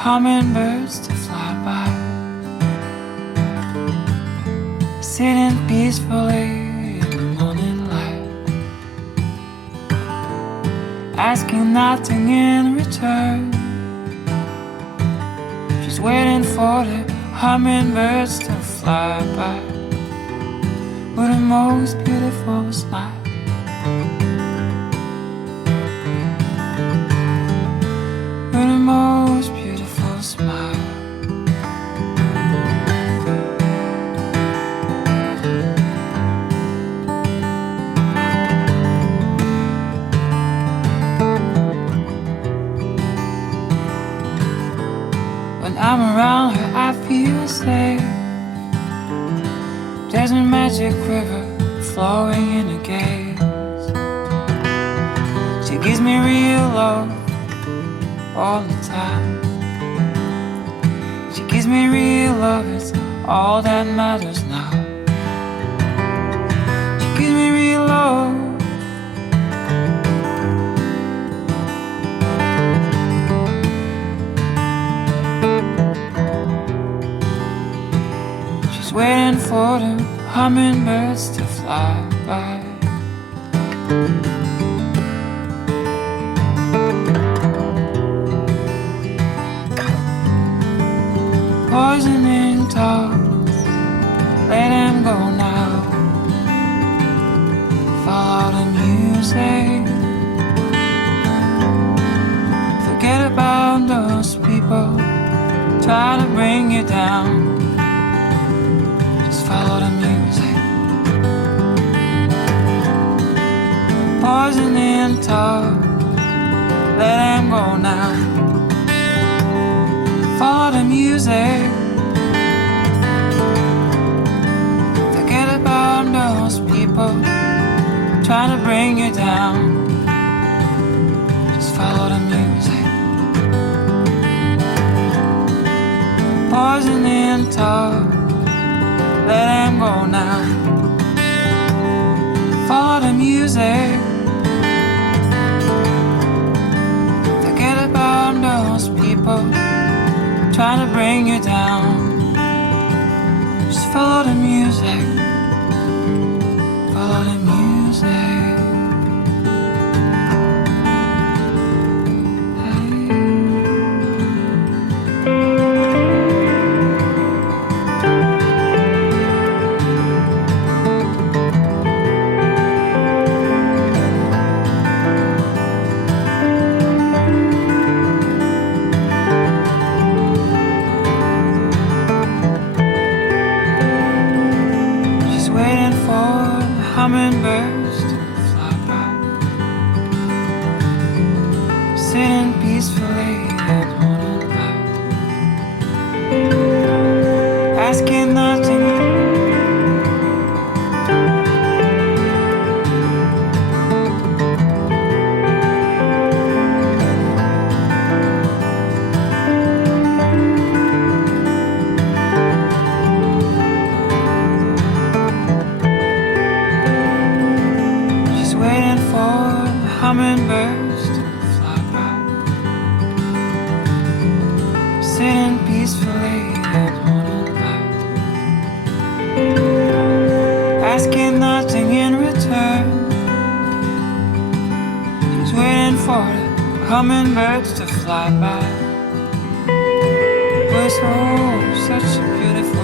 hummingbirds to fly by, sitting peacefully in the morning light, asking nothing in return. She's waiting for the hummingbirds to fly by with the most beautiful smile. With the most beautiful smile. When I'm around her, I feel safe. There's a magic river flowing in a gaze. She gives me real love all the time. She gives me real love, it's all that matters now. She gives me real love. She's waiting for the hummingbirds to fly by. Poisoning thoughts, let them go now. Follow the music. Forget about those people try to bring you down. Just follow the music. Poisoning thoughts, let them go now. Follow the music. Forget about those people trying to bring you down. Just follow the music. Poisoning thoughts, let them go now. Follow the music. Forget about those people trying to bring you down. Just follow the music. Follow the music. Hummingbirds to fly by, sitting peacefully at morning light, asking nothing. Hummingbirds to fly by, sitting peacefully at morning light, asking nothing in return. She's waiting for the hummingbirds to fly by. It was such a beautiful